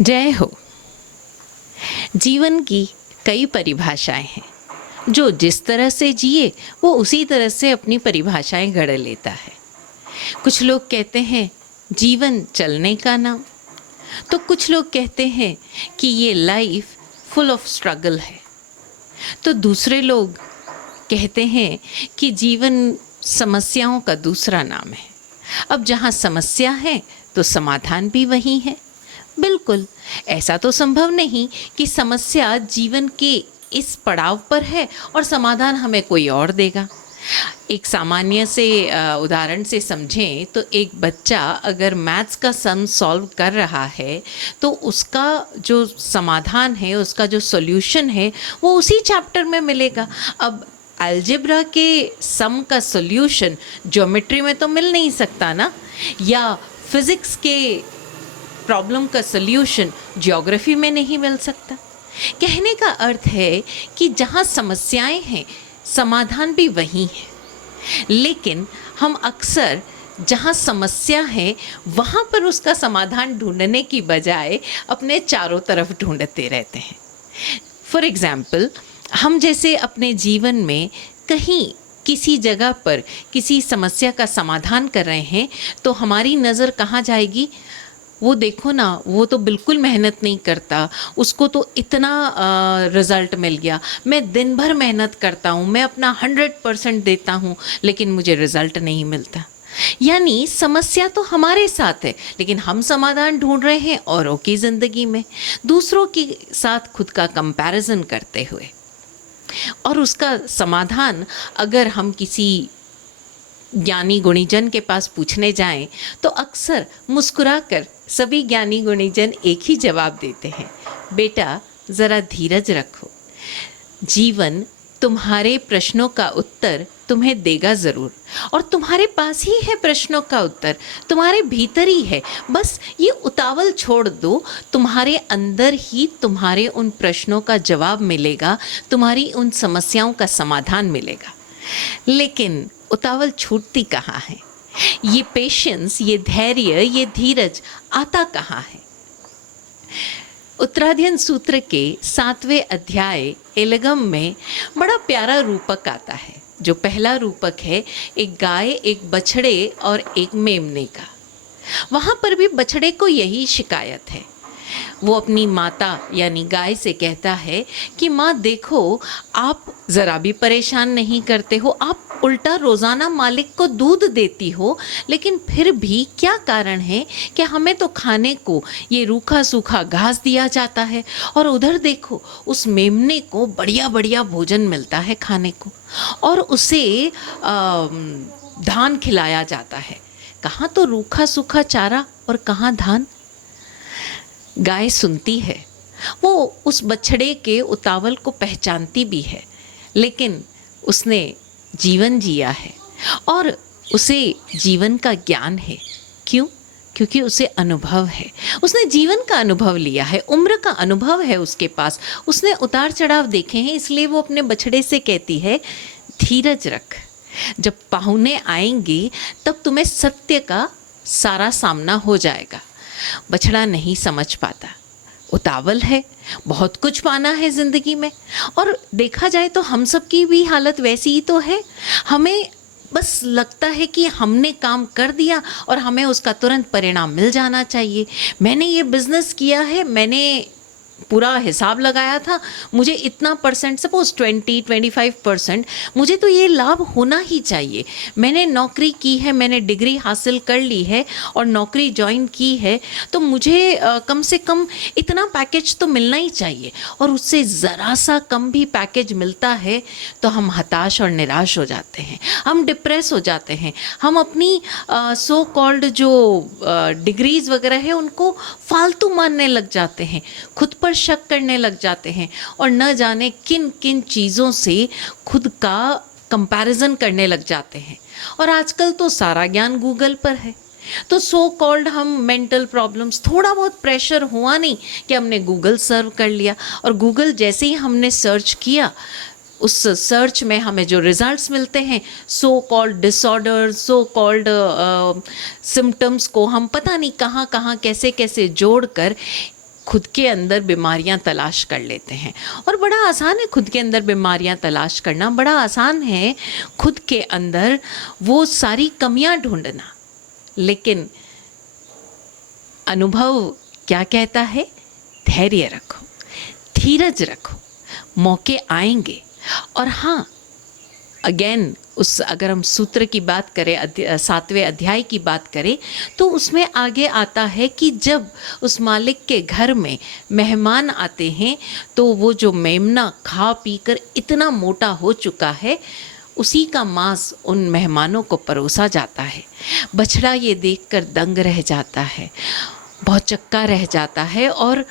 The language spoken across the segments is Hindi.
जय हो। जीवन की कई परिभाषाएं हैं। जो जिस तरह से जिए वो उसी तरह से अपनी परिभाषाएं गढ़ लेता है। कुछ लोग कहते हैं जीवन चलने का नाम, तो कुछ लोग कहते हैं कि ये लाइफ फुल ऑफ स्ट्रगल है, तो दूसरे लोग कहते हैं कि जीवन समस्याओं का दूसरा नाम है। अब जहाँ समस्या है तो समाधान भी वही है। बिल्कुल, ऐसा तो संभव नहीं कि समस्या जीवन के इस पड़ाव पर है और समाधान हमें कोई और देगा। एक सामान्य से उदाहरण से समझें तो एक बच्चा अगर मैथ्स का सम सॉल्व कर रहा है तो उसका जो समाधान है, उसका जो सॉल्यूशन है वो उसी चैप्टर में मिलेगा। अब अलजेब्रा के सम का सॉल्यूशन ज्योमेट्री में तो मिल नहीं सकता ना, या फिज़िक्स के प्रॉब्लम का सॉल्यूशन ज्योग्राफी में नहीं मिल सकता। कहने का अर्थ है कि जहाँ समस्याएं हैं समाधान भी वही है, लेकिन हम अक्सर जहाँ समस्या है वहाँ पर उसका समाधान ढूंढने की बजाय अपने चारों तरफ ढूंढते रहते हैं। फॉर एग्ज़ाम्पल, हम जैसे अपने जीवन में कहीं किसी जगह पर किसी समस्या का समाधान कर रहे हैं तो हमारी नज़र कहाँ जाएगी? वो देखो ना, वो तो बिल्कुल मेहनत नहीं करता, उसको तो इतना रिज़ल्ट मिल गया। मैं दिन भर मेहनत करता हूँ, मैं अपना 100% देता हूँ, लेकिन मुझे रिज़ल्ट नहीं मिलता। यानी समस्या तो हमारे साथ है, लेकिन हम समाधान ढूंढ रहे हैं औरों की ज़िंदगी में, दूसरों के साथ खुद का कंपैरिजन करते हुए। और उसका समाधान अगर हम किसी ज्ञानी गुणीजन के पास पूछने जाएं तो अक्सर मुस्कुराकर सभी ज्ञानी गुणीजन एक ही जवाब देते हैं, बेटा ज़रा धीरज रखो, जीवन तुम्हारे प्रश्नों का उत्तर तुम्हें देगा ज़रूर, और तुम्हारे पास ही है प्रश्नों का उत्तर, तुम्हारे भीतर ही है, बस ये उतावल छोड़ दो, तुम्हारे अंदर ही तुम्हारे उन प्रश्नों का जवाब मिलेगा, तुम्हारी उन समस्याओं का समाधान मिलेगा। लेकिन उतावल छूटती कहाँ है? ये पेशेंस, ये धैर्य, ये धीरज आता कहाँ है? उत्तराध्ययन सूत्र के 7वें अध्याय एलगम में बड़ा प्यारा रूपक आता है। जो पहला रूपक है एक गाय, एक बछड़े और एक मेमने का। वहाँ पर भी बछड़े को यही शिकायत है। वो अपनी माता यानी गाय से कहता है कि माँ देखो, आप ज़रा भी परेशान नहीं करते हो, आप उल्टा रोज़ाना मालिक को दूध देती हो, लेकिन फिर भी क्या कारण है कि हमें तो खाने को ये रूखा सूखा घास दिया जाता है, और उधर देखो उस मेमने को बढ़िया बढ़िया भोजन मिलता है खाने को, और उसे धान खिलाया जाता है। कहाँ तो रूखा सूखा चारा और कहाँ धान? गाय सुनती है, वो उस बछड़े के उतावल को पहचानती भी है, लेकिन उसने जीवन जिया है और उसे जीवन का ज्ञान है। क्यों? क्योंकि उसे अनुभव है, उसने जीवन का अनुभव लिया है, उम्र का अनुभव है उसके पास, उसने उतार चढ़ाव देखे हैं, इसलिए वो अपने बछड़े से कहती है धीरज रख, जब पाहुने आएंगे तब तुम्हें सत्य का सारा सामना हो जाएगा। बछड़ा नहीं समझ पाता, उतावल है, बहुत कुछ पाना है ज़िंदगी में, और देखा जाए तो हम सब की भी हालत वैसी ही तो है। हमें बस लगता है कि हमने काम कर दिया और हमें उसका तुरंत परिणाम मिल जाना चाहिए। मैंने ये बिज़नेस किया है, मैंने पूरा हिसाब लगाया था, मुझे इतना परसेंट, सपोज 20-25%, मुझे तो ये लाभ होना ही चाहिए। मैंने नौकरी की है, मैंने डिग्री हासिल कर ली है और नौकरी ज्वाइन की है, तो मुझे कम से कम इतना पैकेज तो मिलना ही चाहिए, और उससे ज़रा सा कम भी पैकेज मिलता है तो हम हताश और निराश हो जाते हैं, हम डिप्रेस हो जाते हैं, हम अपनी सो कॉल्ड जो डिग्रीज़ वगैरह है उनको फालतू मानने लग जाते हैं, खुद पर शक करने लग जाते हैं, और न जाने किन किन चीज़ों से खुद का कंपैरिजन करने लग जाते हैं। और आजकल तो सारा ज्ञान गूगल पर है, तो सो कॉल्ड हम मेंटल प्रॉब्लम्स, थोड़ा बहुत प्रेशर हुआ नहीं कि हमने गूगल सर्व कर लिया, और गूगल जैसे ही हमने सर्च किया, उस सर्च में हमें जो रिजल्ट्स मिलते हैं, so called disorder, so called symptoms को हम पता नहीं कहाँ कहाँ कैसे कैसे जोड़कर खुद के अंदर बीमारियां तलाश कर लेते हैं। और बड़ा आसान है खुद के अंदर बीमारियां तलाश करना, बड़ा आसान है खुद के अंदर वो सारी कमियां ढूंढना। लेकिन अनुभव क्या कहता है? धैर्य रखो, धीरज रखो, मौके आएंगे। और हाँ, अगेन उस अगर हम सूत्र की बात करें, 7वें अध्याय की बात करें, तो उसमें आगे आता है कि जब उस मालिक के घर में मेहमान आते हैं तो वो जो मेमना खा पी कर इतना मोटा हो चुका है, उसी का मांस उन मेहमानों को परोसा जाता है। बछड़ा ये देखकर दंग रह जाता है, बहुत चक्का रह जाता है और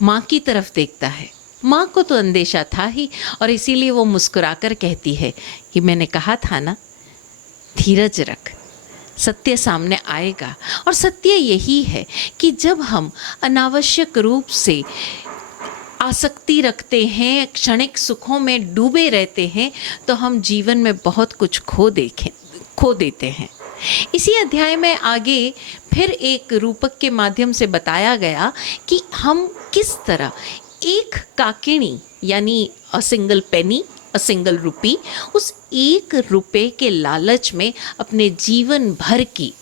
माँ की तरफ देखता है। माँ को तो अंदेशा था ही, और इसीलिए वो मुस्कुराकर कहती है कि मैंने कहा था ना, धीरज रख, सत्य सामने आएगा। और सत्य यही है कि जब हम अनावश्यक रूप से आसक्ति रखते हैं, क्षणिक सुखों में डूबे रहते हैं, तो हम जीवन में बहुत कुछ खो देते हैं। इसी अध्याय में आगे फिर एक रूपक के माध्यम से बताया गया कि हम किस तरह एक काकिणी यानी a single penny, a single rupee, उस 1 रुपए के लालच में अपने जीवन भर की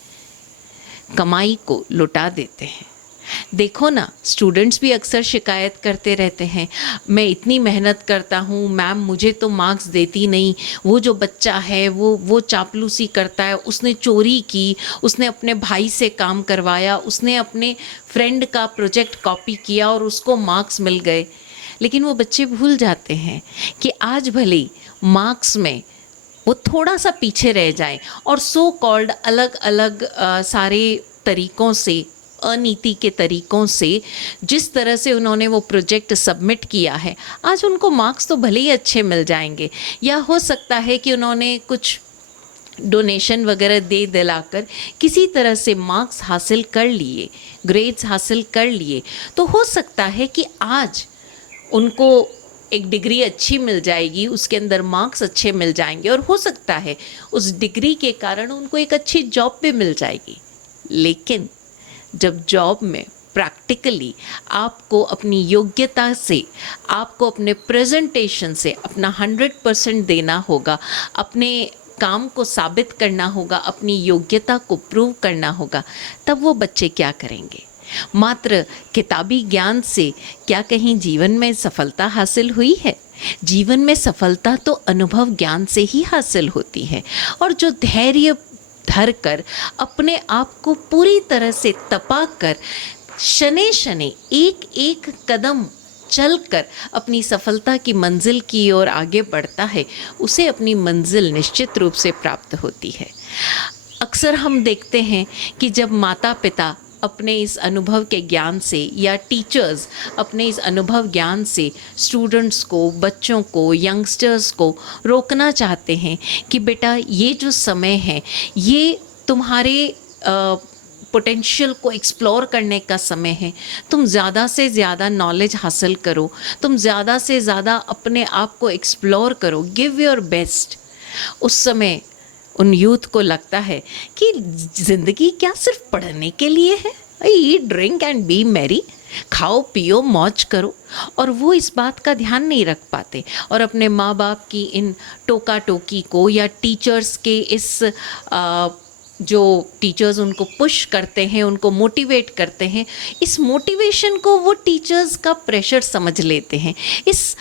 कमाई को लुटा देते हैं। देखो ना, स्टूडेंट्स भी अक्सर शिकायत करते रहते हैं, मैं इतनी मेहनत करता हूँ मैम, मुझे तो मार्क्स देती नहीं। वो जो बच्चा है वो चापलूसी करता है, उसने चोरी की, उसने अपने भाई से काम करवाया, उसने अपने फ्रेंड का प्रोजेक्ट कॉपी किया और उसको मार्क्स मिल गए। लेकिन वो बच्चे भूल जाते हैं कि आज भले मार्क्स में वो थोड़ा सा पीछे रह जाए और सो कॉल्ड अलग अलग सारे तरीक़ों से, अनीति के तरीक़ों से, जिस तरह से उन्होंने वो प्रोजेक्ट सबमिट किया है, आज उनको मार्क्स तो भले ही अच्छे मिल जाएंगे। या हो सकता है कि उन्होंने कुछ डोनेशन वगैरह दे दिलाकर किसी तरह से मार्क्स हासिल कर लिए, ग्रेड्स हासिल कर लिए, तो हो सकता है कि आज उनको एक डिग्री अच्छी मिल जाएगी, उसके अंदर मार्क्स अच्छे मिल जाएंगे, और हो सकता है उस डिग्री के कारण उनको एक अच्छी जॉब भी मिल जाएगी। लेकिन जब जॉब में प्रैक्टिकली आपको अपनी योग्यता से, आपको अपने प्रेजेंटेशन से अपना 100% देना होगा, अपने काम को साबित करना होगा, अपनी योग्यता को प्रूव करना होगा, तब वो बच्चे क्या करेंगे? मात्र किताबी ज्ञान से क्या कहीं जीवन में सफलता हासिल हुई है? जीवन में सफलता तो अनुभव ज्ञान से ही हासिल होती है। और जो धैर्य धर कर, अपने आप को पूरी तरह से तपा कर, शनै शनै एक एक कदम चलकर अपनी सफलता की मंजिल की ओर आगे बढ़ता है, उसे अपनी मंजिल निश्चित रूप से प्राप्त होती है। अक्सर हम देखते हैं कि जब माता पिता अपने इस अनुभव के ज्ञान से, या टीचर्स अपने इस अनुभव ज्ञान से स्टूडेंट्स को, बच्चों को, यंगस्टर्स को रोकना चाहते हैं कि बेटा ये जो समय है ये तुम्हारे पोटेंशियल को एक्सप्लोर करने का समय है, तुम ज़्यादा से ज़्यादा नॉलेज हासिल करो, तुम ज़्यादा से ज़्यादा अपने आप को एक्सप्लोर करो, गिव योर बेस्ट। उस समय उन यूथ को लगता है कि ज़िंदगी क्या सिर्फ पढ़ने के लिए है? ईट, ड्रिंक एंड बी मैरी, खाओ पियो मौज करो। और वो इस बात का ध्यान नहीं रख पाते, और अपने माँ बाप की इन टोका टोकी को, या टीचर्स के इस जो टीचर्स उनको पुश करते हैं, उनको मोटिवेट करते हैं, इस मोटिवेशन को वो टीचर्स का प्रेशर समझ लेते हैं। इस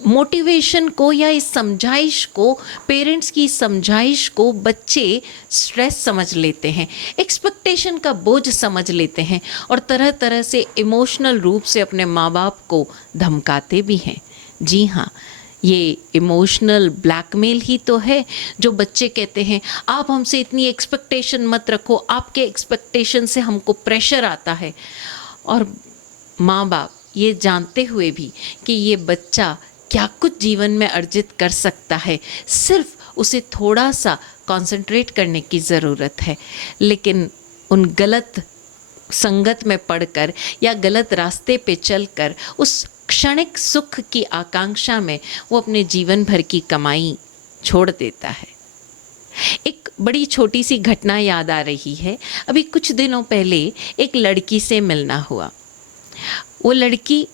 मोटिवेशन को या इस समझाइश को, पेरेंट्स की समझाइश को बच्चे स्ट्रेस समझ लेते हैं, एक्सपेक्टेशन का बोझ समझ लेते हैं, और तरह तरह से इमोशनल रूप से अपने माँ बाप को धमकाते भी हैं। जी हाँ, ये इमोशनल ब्लैकमेल ही तो है जो बच्चे कहते हैं आप हमसे इतनी एक्सपेक्टेशन मत रखो, आपके एक्सपेक्टेशन से हमको प्रेशर आता है। और माँ बाप ये जानते हुए भी कि ये बच्चा क्या कुछ जीवन में अर्जित कर सकता है, सिर्फ उसे थोड़ा सा कंसंट्रेट करने की ज़रूरत है, लेकिन उन गलत संगत में पड़कर या गलत रास्ते पे चलकर उस क्षणिक सुख की आकांक्षा में वो अपने जीवन भर की कमाई छोड़ देता है। एक बड़ी छोटी सी घटना याद आ रही है। अभी कुछ दिनों पहले एक लड़की से मिलना हुआ। वो लड़की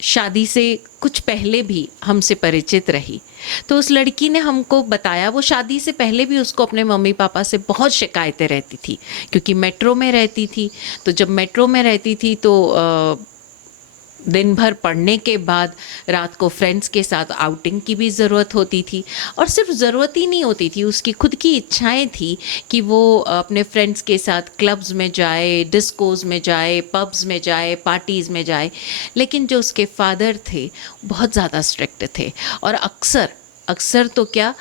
शादी से कुछ पहले भी हमसे परिचित रही। तो उस लड़की ने हमको बताया, वो शादी से पहले भी उसको अपने मम्मी पापा से बहुत शिकायतें रहती थी, क्योंकि मेट्रो में रहती थी। तो जब मेट्रो में रहती थी तो दिन भर पढ़ने के बाद रात को फ्रेंड्स के साथ आउटिंग की भी ज़रूरत होती थी। और सिर्फ ज़रूरत ही नहीं होती थी, उसकी खुद की इच्छाएं थी कि वो अपने फ्रेंड्स के साथ क्लब्स में जाए, डिस्कोज़ में जाए, पब्स में जाए, पार्टीज़ में जाए। लेकिन जो उसके फादर थे बहुत ज़्यादा स्ट्रिक्ट थे, और अक्सर तो क्या,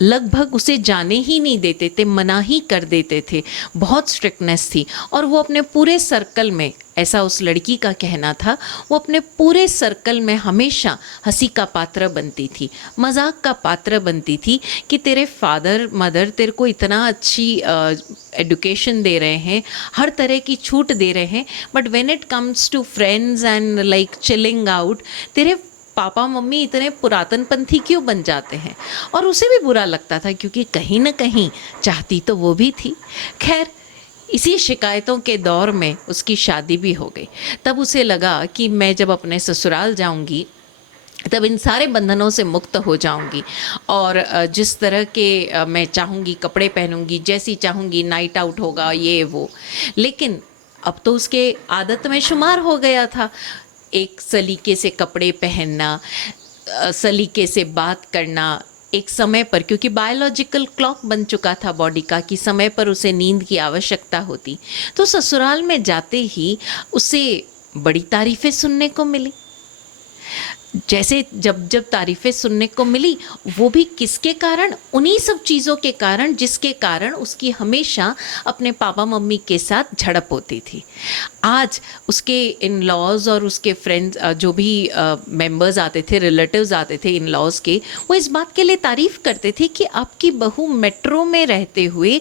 लगभग उसे जाने ही नहीं देते थे, मना ही कर देते थे। बहुत स्ट्रिक्टनेस थी। और वो अपने पूरे सर्कल में, ऐसा उस लड़की का कहना था, वो अपने पूरे सर्कल में हमेशा हंसी का पात्र बनती थी, मजाक का पात्र बनती थी कि तेरे फादर मदर तेरे को इतना अच्छी एडुकेशन दे रहे हैं, हर तरह की छूट दे रहे हैं, but when it comes to friends and like chilling out, तेरे पापा मम्मी इतने पुरातनपंथी क्यों बन जाते हैं। और उसे भी बुरा लगता था, क्योंकि कहीं ना कहीं चाहती तो वो भी थी। खैर, इसी शिकायतों के दौर में उसकी शादी भी हो गई। तब उसे लगा कि मैं जब अपने ससुराल जाऊंगी तब इन सारे बंधनों से मुक्त हो जाऊंगी, और जिस तरह के मैं चाहूँगी कपड़े पहनूंगी, जैसी चाहूँगी नाइट आउट होगा, ये वो। लेकिन अब तो उसके आदत में शुमार हो गया था एक सलीके से कपड़े पहनना, सलीके से बात करना, एक समय पर, क्योंकि बायोलॉजिकल क्लॉक बन चुका था बॉडी का कि समय पर उसे नींद की आवश्यकता होती। तो ससुराल में जाते ही उसे बड़ी तारीफ़ें सुनने को मिली। जैसे जब जब तारीफ़ें सुनने को मिली, वो भी किसके कारण? उन्हीं सब चीज़ों के कारण जिसके कारण उसकी हमेशा अपने पापा मम्मी के साथ झड़प होती थी। आज उसके इन लॉज और उसके फ्रेंड्स, जो भी मेंबर्स आते थे, रिलेटिव्स आते थे इन लॉज के, वो इस बात के लिए तारीफ़ करते थे कि आपकी बहू मेट्रो में रहते हुए,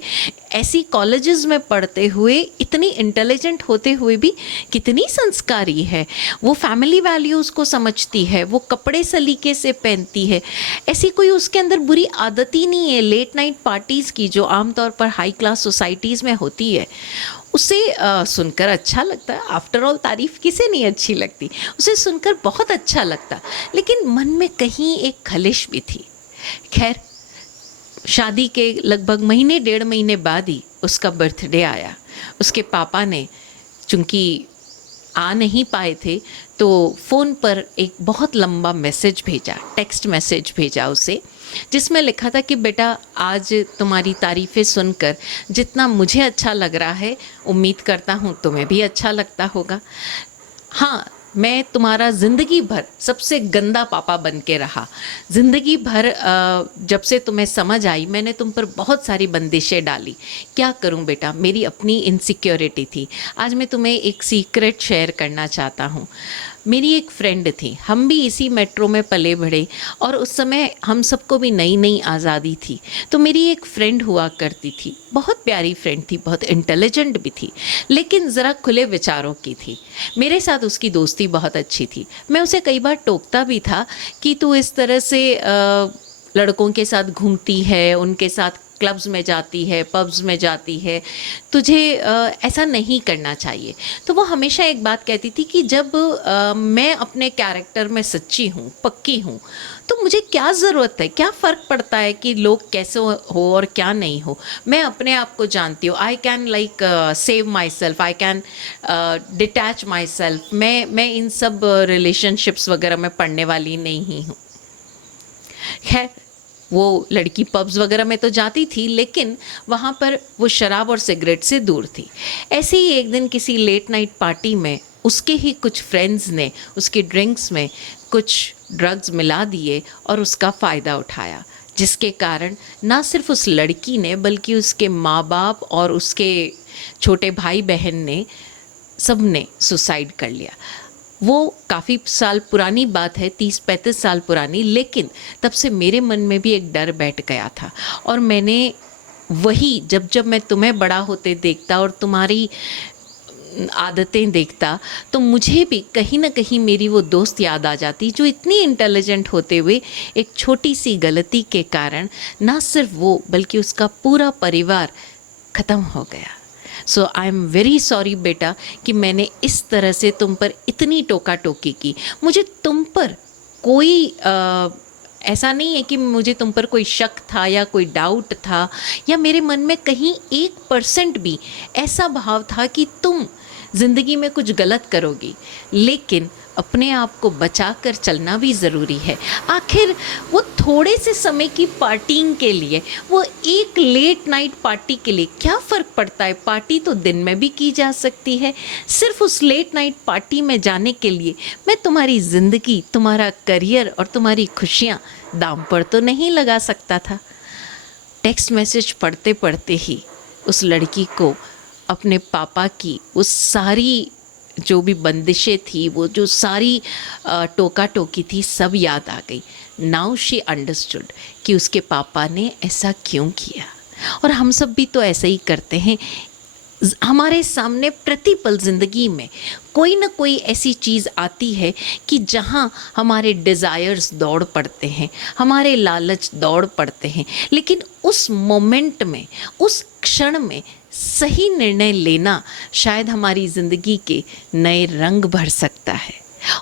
ऐसी कॉलेजेस में पढ़ते हुए, इतनी इंटेलिजेंट होते हुए भी कितनी संस्कारी है। वो फैमिली वैल्यूज़ को समझती है, वो कपड़े सलीके से पहनती है, ऐसी कोई उसके अंदर बुरी आदत ही नहीं है लेट नाइट पार्टीज़ की, जो आमतौर पर हाई क्लास सोसाइटीज़ में होती है। उसे सुनकर अच्छा लगता है। आफ्टर ऑल तारीफ़ किसे नहीं अच्छी लगती, उसे सुनकर बहुत अच्छा लगता। लेकिन मन में कहीं एक खलिश भी थी। खैर, शादी के लगभग महीने डेढ़ महीने बाद ही उसका बर्थडे आया। उसके पापा ने, चूँकि आ नहीं पाए थे, तो फ़ोन पर एक बहुत लंबा मैसेज भेजा, टेक्स्ट मैसेज भेजा उसे, जिसमें लिखा था कि बेटा, आज तुम्हारी तारीफ़ें सुनकर जितना मुझे अच्छा लग रहा है, उम्मीद करता हूँ तुम्हें भी अच्छा लगता होगा। हाँ, मैं तुम्हारा ज़िंदगी भर सबसे गंदा पापा बन के रहा। ज़िंदगी भर जब से तुम्हें समझ आई, मैंने तुम पर बहुत सारी बंदिशें डाली। क्या करूं बेटा, मेरी अपनी इनसिक्योरिटी थी। आज मैं तुम्हें एक सीक्रेट शेयर करना चाहता हूं। मेरी एक फ्रेंड थी, हम भी इसी मेट्रो में पले बढ़े, और उस समय हम सबको भी नई नई आज़ादी थी। तो मेरी एक फ्रेंड हुआ करती थी, बहुत प्यारी फ्रेंड थी, बहुत इंटेलिजेंट भी थी, लेकिन ज़रा खुले विचारों की थी। मेरे साथ उसकी दोस्ती बहुत अच्छी थी। मैं उसे कई बार टोकता भी था कि तू इस तरह से लड़कों के साथ घूमती है, उनके साथ क्लब्स में जाती है, पब्स में जाती है, तुझे ऐसा नहीं करना चाहिए। तो वो हमेशा एक बात कहती थी कि जब मैं अपने कैरेक्टर में सच्ची हूँ, पक्की हूँ, तो मुझे क्या ज़रूरत है, क्या फ़र्क पड़ता है कि लोग कैसे हो और क्या नहीं हो। मैं अपने आप को जानती हूँ। I can like save my self, I can detach my self. मैं इन सब रिलेशनशिप्स वगैरह में पढ़ने वाली नहीं हूँ। खैर, वो लड़की पब्स वगैरह में तो जाती थी, लेकिन वहाँ पर वो शराब और सिगरेट से दूर थी। ऐसे ही एक दिन किसी लेट नाइट पार्टी में उसके ही कुछ फ्रेंड्स ने उसकी ड्रिंक्स में कुछ ड्रग्स मिला दिए और उसका फ़ायदा उठाया, जिसके कारण ना सिर्फ उस लड़की ने बल्कि उसके माँ बाप और उसके छोटे भाई बहन ने, सब ने सुसाइड कर लिया। वो काफ़ी साल पुरानी बात है, 30-35 साल पुरानी, लेकिन तब से मेरे मन में भी एक डर बैठ गया था। और मैंने वही, जब जब मैं तुम्हें बड़ा होते देखता और तुम्हारी आदतें देखता, तो मुझे भी कहीं ना कहीं मेरी वो दोस्त याद आ जाती, जो इतनी इंटेलिजेंट होते हुए एक छोटी सी गलती के कारण ना सिर्फ वो बल्कि उसका पूरा परिवार ख़त्म हो गया। सो आई एम वेरी सॉरी बेटा कि मैंने इस तरह से तुम पर इतनी टोका टोकी की। मुझे तुम पर कोई ऐसा नहीं है कि मुझे तुम पर कोई शक था या कोई डाउट था, या मेरे मन में कहीं 1% भी ऐसा भाव था कि तुम ज़िंदगी में कुछ गलत करोगी। लेकिन अपने आप को बचा कर चलना भी ज़रूरी है। आखिर वो थोड़े से समय की पार्टिंग के लिए, वो एक लेट नाइट पार्टी के लिए क्या फ़र्क पड़ता है? पार्टी तो दिन में भी की जा सकती है। सिर्फ उस लेट नाइट पार्टी में जाने के लिए मैं तुम्हारी ज़िंदगी, तुम्हारा करियर और तुम्हारी खुशियाँ दाम पर तो नहीं लगा सकता था। टेक्स्ट मैसेज पढ़ते पढ़ते ही उस लड़की को अपने पापा की वो सारी जो भी बंदिशें थी, वो जो सारी टोका टोकी थी, सब याद आ गई। नाउ शी अंडरस्टूड कि उसके पापा ने ऐसा क्यों किया। और हम सब भी तो ऐसा ही करते हैं। हमारे सामने प्रतिपल ज़िंदगी में कोई ना कोई ऐसी चीज़ आती है कि जहाँ हमारे डिज़ायर्स दौड़ पड़ते हैं, हमारे लालच दौड़ पड़ते हैं, लेकिन उस मोमेंट में, उस क्षण में सही निर्णय लेना शायद हमारी ज़िंदगी के नए रंग भर सकता है।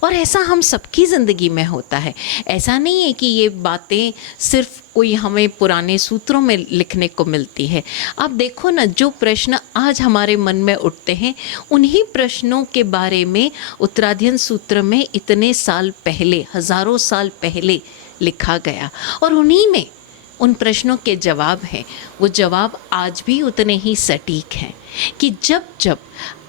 और ऐसा हम सबकी ज़िंदगी में होता है। ऐसा नहीं है कि ये बातें सिर्फ कोई हमें पुराने सूत्रों में लिखने को मिलती है। आप देखो ना, जो प्रश्न आज हमारे मन में उठते हैं, उन्हीं प्रश्नों के बारे में उत्तराध्ययन सूत्र में इतने साल पहले, हज़ारों साल पहले लिखा गया, और उन्हीं में उन प्रश्नों के जवाब हैं। वो जवाब आज भी उतने ही सटीक हैं कि जब जब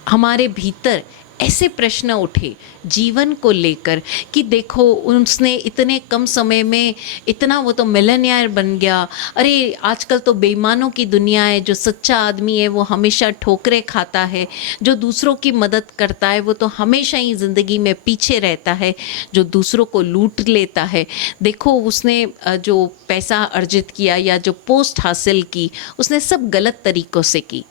हमारे भीतर ऐसे प्रश्न उठे जीवन को लेकर कि देखो उसने इतने कम समय में इतना, वो तो मिलियनेयर बन गया, अरे आजकल तो बेईमानों की दुनिया है, जो सच्चा आदमी है वो हमेशा ठोकरें खाता है, जो दूसरों की मदद करता है वो तो हमेशा ही ज़िंदगी में पीछे रहता है, जो दूसरों को लूट लेता है। देखो उसने जो पैसा अर्जित किया या जो पोस्ट हासिल की, उसने सब गलत तरीक़ों से की।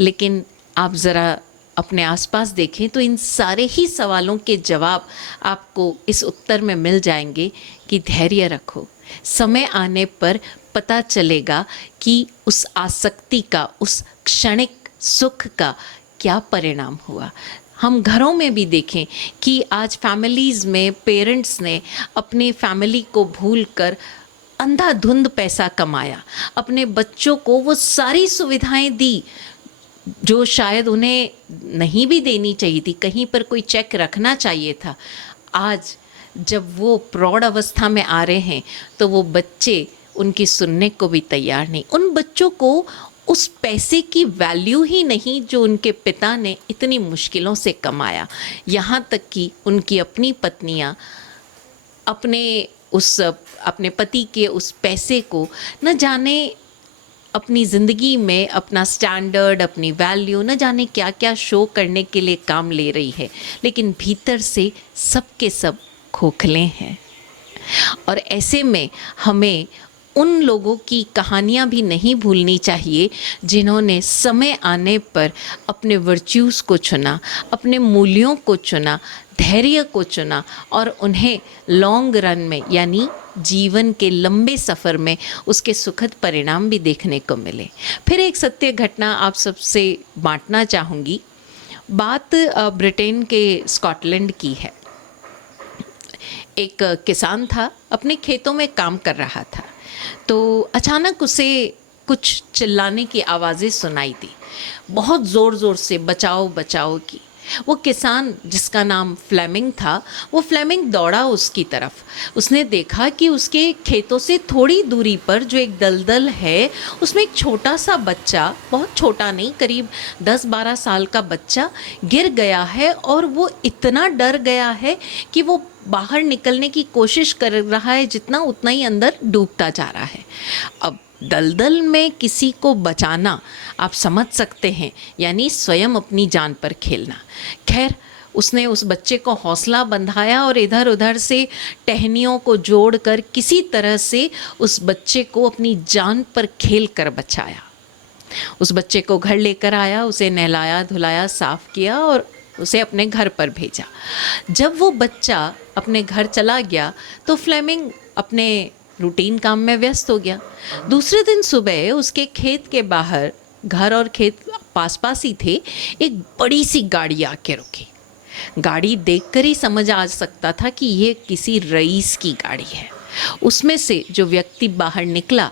लेकिन आप ज़रा अपने आसपास देखें तो इन सारे ही सवालों के जवाब आपको इस उत्तर में मिल जाएंगे कि धैर्य रखो, समय आने पर पता चलेगा कि उस आसक्ति का, उस क्षणिक सुख का क्या परिणाम हुआ। हम घरों में भी देखें कि आज फैमिलीज़ में पेरेंट्स ने अपनी फैमिली को भूलकर अंधाधुंध पैसा कमाया, अपने बच्चों को वो सारी सुविधाएं दी जो शायद उन्हें नहीं भी देनी चाहिए थी, कहीं पर कोई चेक रखना चाहिए था। आज जब वो प्रौढ़ अवस्था में आ रहे हैं तो वो बच्चे उनकी सुनने को भी तैयार नहीं। उन बच्चों को उस पैसे की वैल्यू ही नहीं जो उनके पिता ने इतनी मुश्किलों से कमाया। यहाँ तक कि उनकी अपनी पत्नियाँ अपने पति के उस पैसे को न जाने अपनी ज़िंदगी में अपना स्टैंडर्ड, अपनी वैल्यू न जाने क्या क्या शो करने के लिए काम ले रही है, लेकिन भीतर से सब के सब खोखले हैं। और ऐसे में हमें उन लोगों की कहानियाँ भी नहीं भूलनी चाहिए जिन्होंने समय आने पर अपने वर्च्यूज़ को चुना, अपने मूल्यों को चुना, धैर्य को चुना, और उन्हें लॉन्ग रन में यानी जीवन के लंबे सफ़र में उसके सुखद परिणाम भी देखने को मिले। फिर एक सत्य घटना आप सबसे बांटना चाहूँगी। बात ब्रिटेन के स्कॉटलैंड की है। एक किसान था, अपने खेतों में काम कर रहा था, तो अचानक उसे कुछ चिल्लाने की आवाज़ें सुनाई दी, बहुत ज़ोर ज़ोर से, बचाओ बचाओ की। वो किसान जिसका नाम फ्लेमिंग था, वो फ्लेमिंग दौड़ा उसकी तरफ। उसने देखा कि उसके खेतों से थोड़ी दूरी पर जो एक दलदल है, उसमें एक छोटा सा बच्चा, बहुत छोटा नहीं, करीब 10-12 साल का बच्चा गिर गया है, और वो इतना डर गया है कि वो बाहर निकलने की कोशिश कर रहा है, जितना उतना ही अंदर डूबता जा रहा है। अब दलदल में किसी को बचाना आप समझ सकते हैं, यानी स्वयं अपनी जान पर खेलना। खैर, उसने उस बच्चे को हौसला बंधाया और इधर उधर से टहनियों को जोड़कर किसी तरह से उस बच्चे को अपनी जान पर खेल कर बचाया। उस बच्चे को घर लेकर आया, उसे नहलाया धुलाया, साफ़ किया और उसे अपने घर पर भेजा। जब वो बच्चा अपने घर चला गया तो फ्लेमिंग अपने रूटीन काम में व्यस्त हो गया। दूसरे दिन सुबह उसके खेत के बाहर, घर और खेत पास पास ही थे, एक बड़ी सी गाड़ी आके रुकी। गाड़ी देखकर ही समझ आ सकता था कि ये किसी रईस की गाड़ी है। उसमें से जो व्यक्ति बाहर निकला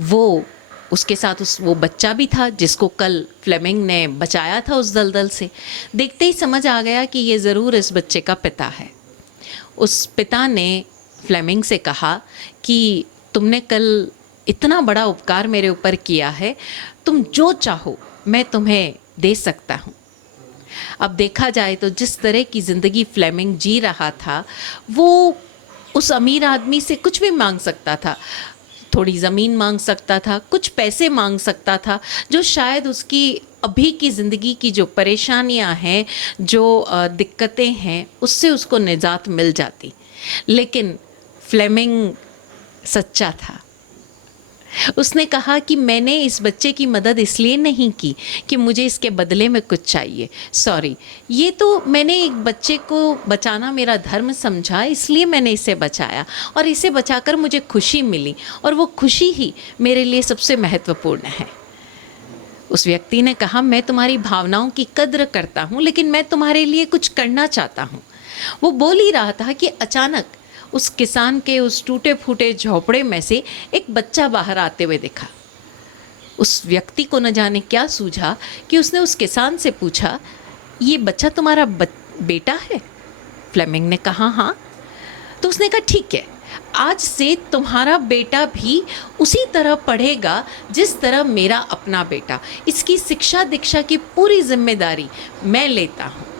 वो, उसके साथ वो बच्चा भी था जिसको कल फ्लेमिंग ने बचाया था उस दलदल से। देखते ही समझ आ गया कि ये ज़रूर इस बच्चे का पिता है। उस पिता ने फ्लेमिंग से कहा कि तुमने कल इतना बड़ा उपकार मेरे ऊपर किया है, तुम जो चाहो मैं तुम्हें दे सकता हूँ। अब देखा जाए तो जिस तरह की ज़िंदगी फ्लेमिंग जी रहा था, वो उस अमीर आदमी से कुछ भी मांग सकता था। थोड़ी ज़मीन मांग सकता था, कुछ पैसे मांग सकता था, जो शायद उसकी अभी की ज़िंदगी की जो परेशानियां हैं, जो दिक्कतें हैं, उससे उसको निजात मिल जाती। लेकिन फ्लेमिंग सच्चा था। उसने कहा कि मैंने इस बच्चे की मदद इसलिए नहीं की कि मुझे इसके बदले में कुछ चाहिए। सॉरी, ये तो मैंने एक बच्चे को बचाना मेरा धर्म समझा, इसलिए मैंने इसे बचाया और इसे बचाकर मुझे खुशी मिली और वो खुशी ही मेरे लिए सबसे महत्वपूर्ण है। उस व्यक्ति ने कहा, मैं तुम्हारी भावनाओं की कद्र करता हूँ, लेकिन मैं तुम्हारे लिए कुछ करना चाहता हूँ। वो बोल ही रहा था कि अचानक उस किसान के उस टूटे फूटे झोपड़े में से एक बच्चा बाहर आते हुए दिखा। उस व्यक्ति को न जाने क्या सूझा कि उसने उस किसान से पूछा, ये बच्चा तुम्हारा बेटा है? फ्लेमिंग ने कहा हाँ। तो उसने कहा ठीक है, आज से तुम्हारा बेटा भी उसी तरह पढ़ेगा जिस तरह मेरा अपना बेटा। इसकी शिक्षा दीक्षा की पूरी जिम्मेदारी मैं लेता हूँ।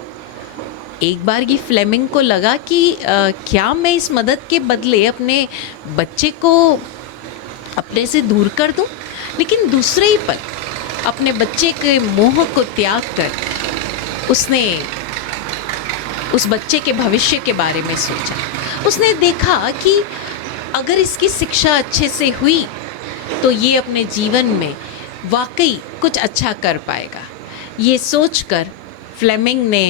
एक बार ये फ्लेमिंग को लगा कि क्या मैं इस मदद के बदले अपने बच्चे को अपने से दूर कर दूं? लेकिन दूसरे ही पल अपने बच्चे के मोह को त्याग कर उसने उस बच्चे के भविष्य के बारे में सोचा। उसने देखा कि अगर इसकी शिक्षा अच्छे से हुई तो ये अपने जीवन में वाकई कुछ अच्छा कर पाएगा। ये सोचकर फ्लेमिंग ने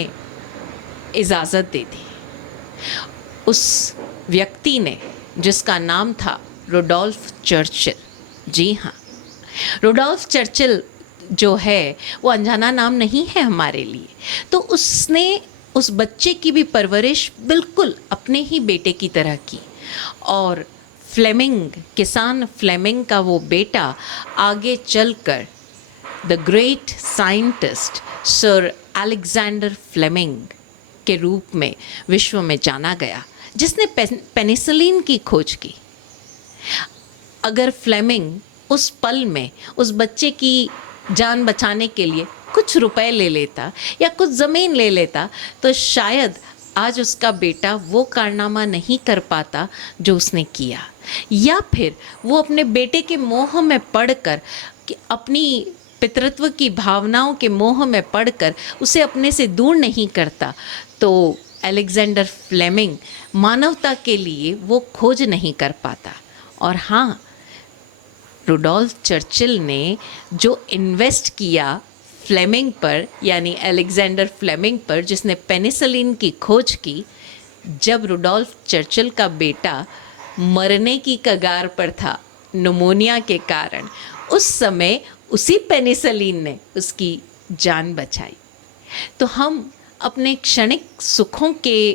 इजाज़त दे दी। उस व्यक्ति ने, जिसका नाम था रुडोल्फ चर्चिल, जी हाँ, रुडोल्फ चर्चिल जो है वो अनजाना नाम नहीं है हमारे लिए। तो उसने उस बच्चे की भी परवरिश बिल्कुल अपने ही बेटे की तरह की और फ्लेमिंग, किसान फ्लेमिंग का वो बेटा आगे चलकर the great scientist sir Alexander Fleming के रूप में विश्व में जाना गया, जिसने पेनिसिलिन की खोज की। अगर फ्लेमिंग उस पल में उस बच्चे की जान बचाने के लिए कुछ रुपए ले लेता या कुछ ज़मीन ले लेता तो शायद आज उसका बेटा वो कारनामा नहीं कर पाता जो उसने किया, या फिर वो अपने बेटे के मोह में पड़कर कि अपनी पितृत्व की भावनाओं के मोह में पड़कर उसे अपने से दूर नहीं करता, तो अलेक्जेंडर फ्लेमिंग मानवता के लिए वो खोज नहीं कर पाता। और हाँ, रुडोल्फ चर्चिल ने जो इन्वेस्ट किया फ्लेमिंग पर, यानी अलेक्जेंडर फ्लेमिंग पर, जिसने पेनिसिलिन की खोज की, जब रुडोल्फ चर्चिल का बेटा मरने की कगार पर था निमोनिया के कारण, उस समय उसी पेनिसिलिन ने उसकी जान बचाई। तो हम अपने क्षणिक सुखों के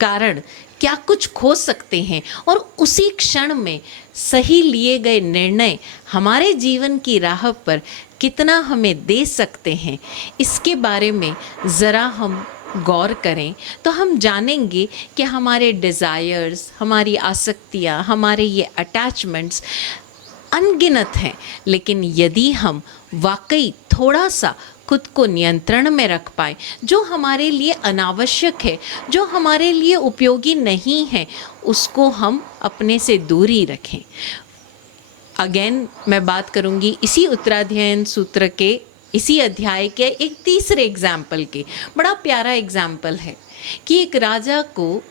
कारण क्या कुछ खो सकते हैं और उसी क्षण में सही लिए गए निर्णय हमारे जीवन की राह पर कितना हमें दे सकते हैं, इसके बारे में ज़रा हम गौर करें तो हम जानेंगे कि हमारे डिज़ायर्स, हमारी आसक्तियाँ, हमारे ये अटैचमेंट्स अनगिनत हैं। लेकिन यदि हम वाकई थोड़ा सा खुद को नियंत्रण में रख पाएँ, जो हमारे लिए अनावश्यक है, जो हमारे लिए उपयोगी नहीं है, उसको हम अपने से दूर ही रखें। अगेन मैं बात करूँगी इसी उत्तराध्ययन सूत्र के इसी अध्याय के एक तीसरे एग्जाम्पल की। बड़ा प्यारा एग्जाम्पल है कि एक राजा को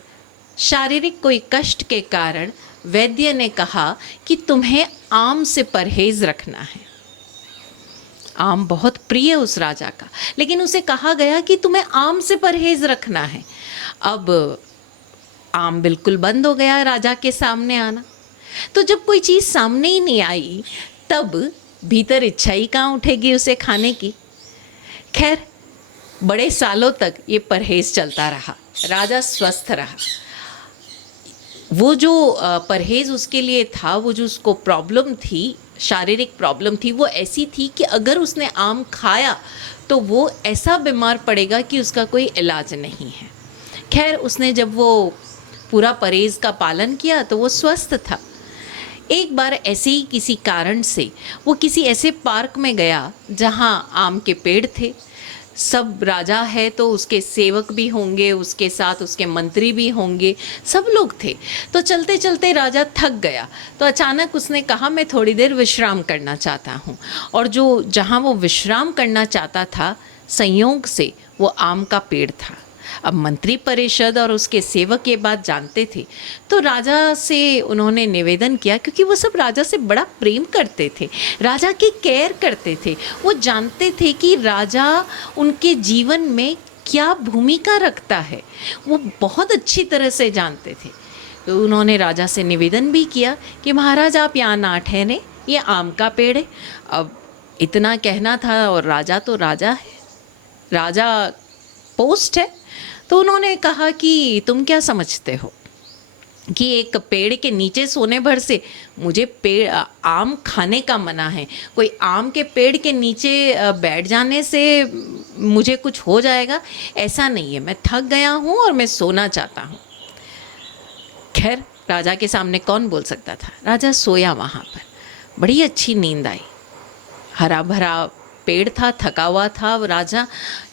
शारीरिक कोई कष्ट के कारण वैद्य ने कहा कि तुम्हें आम से परहेज रखना है। आम बहुत प्रिय उस राजा का, लेकिन उसे कहा गया कि तुम्हें आम से परहेज रखना है। अब आम बिल्कुल बंद हो गया राजा के सामने आना। तो जब कोई चीज़ सामने ही नहीं आई, तब भीतर इच्छा ही कहाँ उठेगी उसे खाने की। खैर, बड़े सालों तक ये परहेज चलता रहा, राजा स्वस्थ रहा। वो जो परहेज उसके लिए था, वो जो उसको प्रॉब्लम थी, शारीरिक प्रॉब्लम थी, वो ऐसी थी कि अगर उसने आम खाया तो वो ऐसा बीमार पड़ेगा कि उसका कोई इलाज नहीं है। खैर, उसने जब वो पूरा परहेज का पालन किया तो वो स्वस्थ था। एक बार ऐसे ही किसी कारण से वो किसी ऐसे पार्क में गया जहाँ आम के पेड़ थे। सब राजा है तो उसके सेवक भी होंगे, उसके साथ उसके मंत्री भी होंगे, सब लोग थे। तो चलते चलते राजा थक गया, तो अचानक उसने कहा मैं थोड़ी देर विश्राम करना चाहता हूँ। और जो जहाँ वो विश्राम करना चाहता था, संयोग से वो आम का पेड़ था। अब मंत्री परिषद और उसके सेवक ये बात जानते थे, तो राजा से उन्होंने निवेदन किया, क्योंकि वो सब राजा से बड़ा प्रेम करते थे, राजा की केयर करते थे। वो जानते थे कि राजा उनके जीवन में क्या भूमिका रखता है, वो बहुत अच्छी तरह से जानते थे। तो उन्होंने राजा से निवेदन भी किया कि महाराज आप यहाँ ना ठहरे, ये आम का पेड़ है। अब इतना कहना था, और राजा तो राजा है, राजा पोस्ट है। तो उन्होंने कहा कि तुम क्या समझते हो कि एक पेड़ के नीचे सोने भर से मुझे पेड़ आम खाने का मना है? कोई आम के पेड़ के नीचे बैठ जाने से मुझे कुछ हो जाएगा? ऐसा नहीं है, मैं थक गया हूँ और मैं सोना चाहता हूँ। खैर, राजा के सामने कौन बोल सकता था? राजा सोया वहाँ पर, बड़ी अच्छी नींद आई। हरा भरा पेड़ था, थका हुआ था राजा,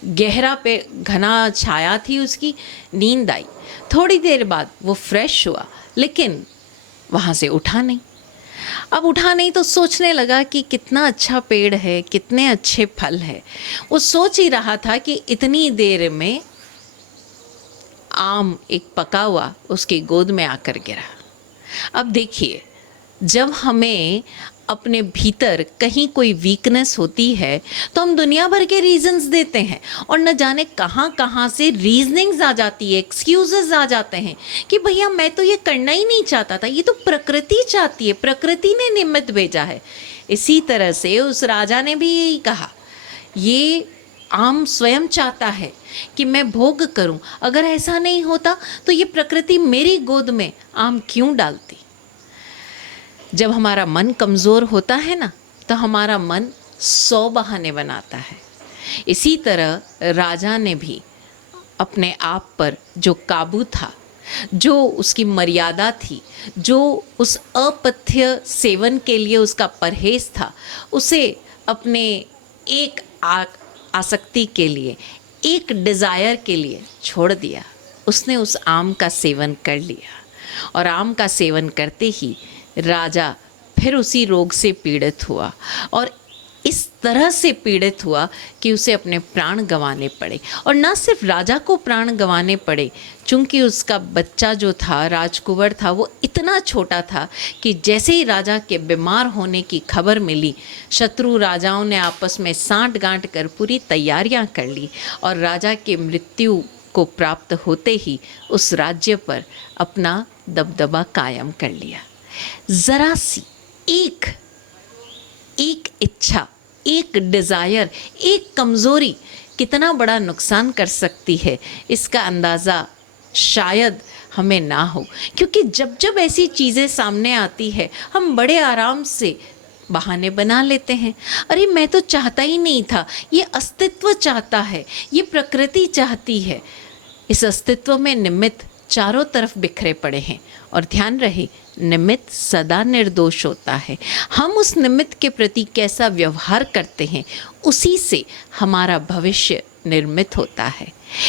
गहरा पे घना छाया थी उसकी, नींद आई। थोड़ी देर बाद वो फ्रेश हुआ, लेकिन वहाँ से उठा नहीं। अब उठा नहीं तो सोचने लगा कि कितना अच्छा पेड़ है, कितने अच्छे फल है। वो सोच ही रहा था कि इतनी देर में आम एक पका हुआ उसकी गोद में आकर गिरा। अब देखिए, जब हमें अपने भीतर कहीं कोई वीकनेस होती है तो हम दुनिया भर के रीजंस देते हैं, और न जाने कहाँ कहाँ से रीजनिंग्स आ जाती है, एक्सक्यूजेस आ जाते हैं कि भैया मैं तो ये करना ही नहीं चाहता था, ये तो प्रकृति चाहती है, प्रकृति ने निमित्त भेजा है। इसी तरह से उस राजा ने भी यही कहा, ये आम स्वयं चाहता है कि मैं भोग करूं, अगर ऐसा नहीं होता तो ये प्रकृति मेरी गोद में आम क्यों डालती। जब हमारा मन कमज़ोर होता है ना, तो हमारा मन 100 बहाने बनाता है। इसी तरह राजा ने भी अपने आप पर जो काबू था, जो उसकी मर्यादा थी, जो उस अपथ्य सेवन के लिए उसका परहेज था, उसे अपने एक आसक्ति के लिए, एक डिज़ायर के लिए छोड़ दिया। उसने उस आम का सेवन कर लिया, और आम का सेवन करते ही राजा फिर उसी रोग से पीड़ित हुआ, और इस तरह से पीड़ित हुआ कि उसे अपने प्राण गंवाने पड़े। और ना सिर्फ राजा को प्राण गंवाने पड़े, चूँकि उसका बच्चा जो था, राजकुंवर था, वो इतना छोटा था कि जैसे ही राजा के बीमार होने की खबर मिली, शत्रु राजाओं ने आपस में साँठ गांठ कर पूरी तैयारियां कर ली, और राजा के मृत्यु को प्राप्त होते ही उस राज्य पर अपना दबदबा कायम कर लिया। ज़रा सी एक इच्छा, एक डिज़ायर, एक कमज़ोरी कितना बड़ा नुकसान कर सकती है, इसका अंदाज़ा शायद हमें ना हो। क्योंकि जब जब ऐसी चीज़ें सामने आती है, हम बड़े आराम से बहाने बना लेते हैं। अरे मैं तो चाहता ही नहीं था, ये अस्तित्व चाहता है, ये प्रकृति चाहती है। इस अस्तित्व में निमित्त चारों तरफ बिखरे पड़े हैं, और ध्यान रहे, निमित्त सदा निर्दोष होता है। हम उस निमित्त के प्रति कैसा व्यवहार करते हैं, उसी से हमारा भविष्य निर्मित होता है।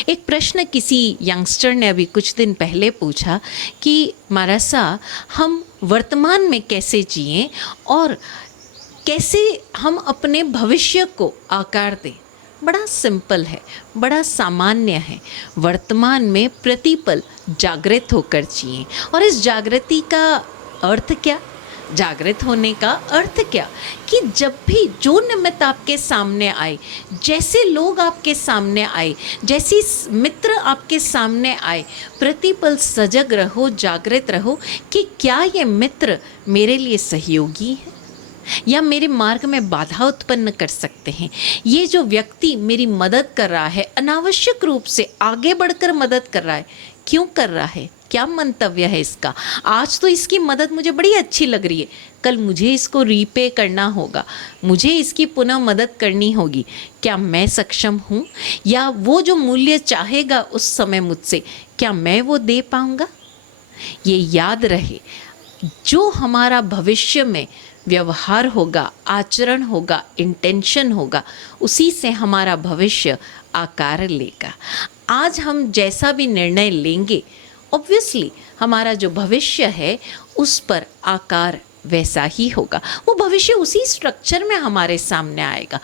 एक प्रश्न किसी यंगस्टर ने अभी कुछ दिन पहले पूछा कि मारासा, हम वर्तमान में कैसे जिएं और कैसे हम अपने भविष्य को आकार दें। बड़ा सिंपल है, बड़ा सामान्य है। वर्तमान में प्रतिपल जागृत होकर जिएं। और इस जागृति का अर्थ क्या? जागृत होने का अर्थ क्या? कि जब भी जो निमित्त आपके सामने आए, जैसे लोग आपके सामने आए, जैसी मित्र आपके सामने आए, प्रतिपल सजग रहो, जागृत रहो कि क्या ये मित्र मेरे लिए सहयोगी है, या मेरे मार्ग में बाधा उत्पन्न कर सकते हैं। ये जो व्यक्ति मेरी मदद कर रहा है, अनावश्यक रूप से आगे बढ़कर मदद कर रहा है, क्यों कर रहा है, क्या मंतव्य है इसका? आज तो इसकी मदद मुझे बड़ी अच्छी लग रही है, कल मुझे इसको रीपे करना होगा, मुझे इसकी पुनः मदद करनी होगी। क्या मैं सक्षम हूँ? या वो जो मूल्य चाहेगा उस समय मुझसे, क्या मैं वो दे पाऊँगा? ये याद रहे, जो हमारा भविष्य में व्यवहार होगा, आचरण होगा, इंटेंशन होगा, उसी से हमारा भविष्य आकार लेगा। आज हम जैसा भी निर्णय लेंगे, ऑब्वियसली हमारा जो भविष्य है उस पर आकार वैसा ही होगा। वो भविष्य उसी स्ट्रक्चर में हमारे सामने आएगा।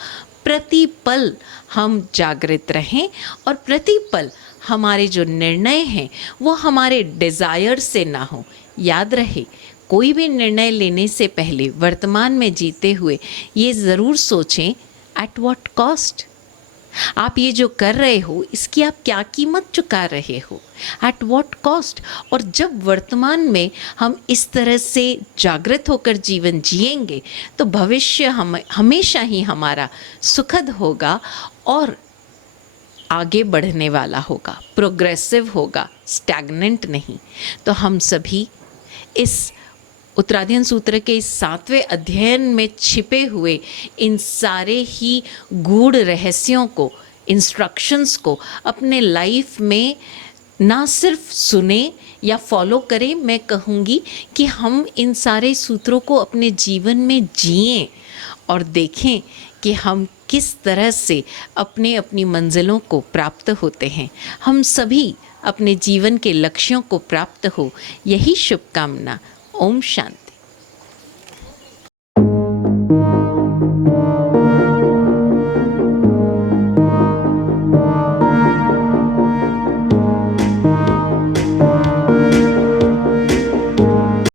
प्रतिपल हम जागृत रहें और प्रतिपल हमारे जो निर्णय हैं वो हमारे डिज़ायर से ना हो। याद रहे, कोई भी निर्णय लेने से पहले वर्तमान में जीते हुए ये ज़रूर सोचें, एट व्हाट कॉस्ट? आप ये जो कर रहे हो इसकी आप क्या कीमत चुका रहे हो, एट व्हाट कॉस्ट? और जब वर्तमान में हम इस तरह से जागृत होकर जीवन जिएंगे तो भविष्य हम हमेशा ही हमारा सुखद होगा और आगे बढ़ने वाला होगा, प्रोग्रेसिव होगा, स्टैग्नेंट नहीं। तो हम सभी इस उत्तराधीन सूत्र के इस 7वें अध्ययन में छिपे हुए इन सारे ही गूढ़ रहस्यों को, इंस्ट्रक्शंस को अपने लाइफ में ना सिर्फ सुने या फॉलो करें, मैं कहूँगी कि हम इन सारे सूत्रों को अपने जीवन में जिएं और देखें कि हम किस तरह से अपनी मंजिलों को प्राप्त होते हैं। हम सभी अपने जीवन के लक्ष्यों को प्राप्त हो, यही शुभकामना। ओम शांति।